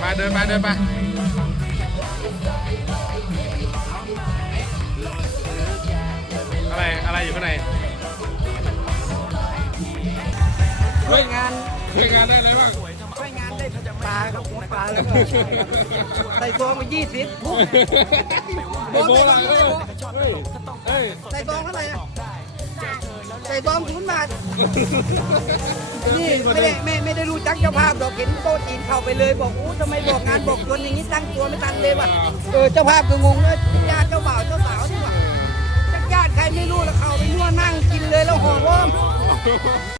ไปเดินไปเดินไปอะไรอยู่ข้างในช่วยงาน ช่วยงานได้อะไรบ้าง ช่วยงานได้ปลากับหัวปลาแล้วก็ใส่ซองไป20โบใส่ซองเท่าไหร่ใส่ซองเท่าไหร่ใส่ซอง0 บาทนี่ไม่ได้รู้จักเจ้าภาพดอกเห็นโต๊ะจีนเข้าไปเลยบอกอู้ทำไมบอกงานบอกคนอย่างนี้ตั้งตัวไม่ทันเลยว่ะเจ้าภาพก็งงเลยญาติเจ้าบ่าวเจ้าสาวนี่ว่ะญาติใครไม่รู้แล้วเข้าไปนัวนั่งกินเลยแล้วห่อล้อม